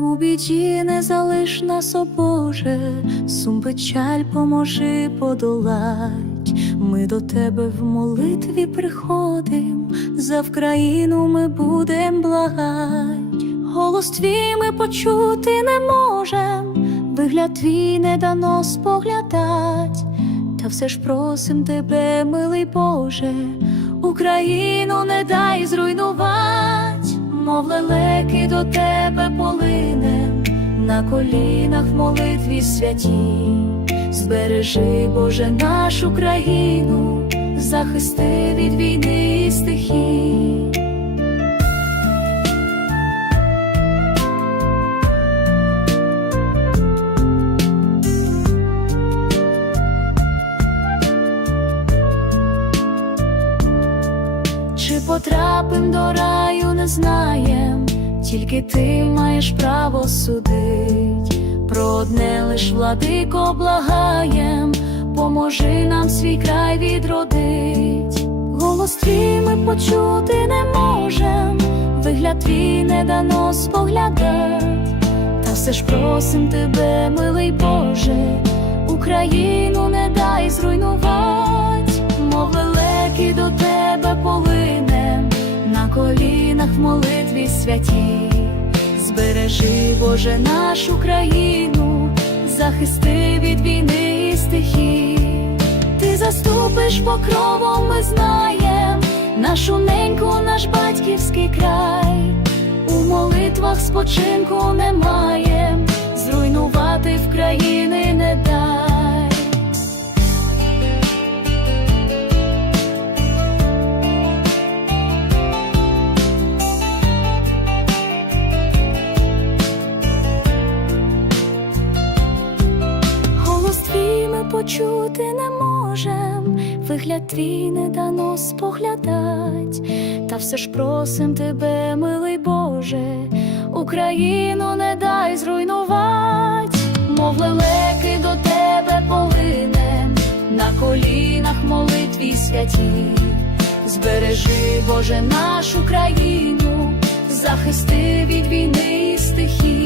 біді не залиш нас, о Боже, сум печаль поможи подолать. Ми до тебе в молитві приходим, за Вкраїну ми будем благать. Голос твій ми почути не можем, вигляд твій не дано споглядать. Та все ж просим тебе, милий Боже, Україну не дай зруйнувать, мов лелеки до тебе полинем, на колінах в молитві святі, збережи, Боже, нашу країну, захисти від війни і стихій. Чи потрапим до раю, не знаєм, тільки ти маєш право судить. Про одне лиш владико благаєм, поможи нам свій край відродить. Голос твій ми почути не можем, вигляд твій не дано споглядать. Та все ж просим тебе, милий Боже, Україну святі, збережи, Боже, нашу країну, захисти від війни і стихій. Ти заступиш покровом, ми знаєм, нашу неньку, наш батьківський край. У молитвах спочинку немає, почути не можем, вигляд твій не дано споглядать, та все ж просим тебе, милий Боже, Україну не дай зруйнувать, мов лелеки до тебе полинем, на колінах молитві святі, збережи, Боже, нашу країну, захисти від війни і стихій.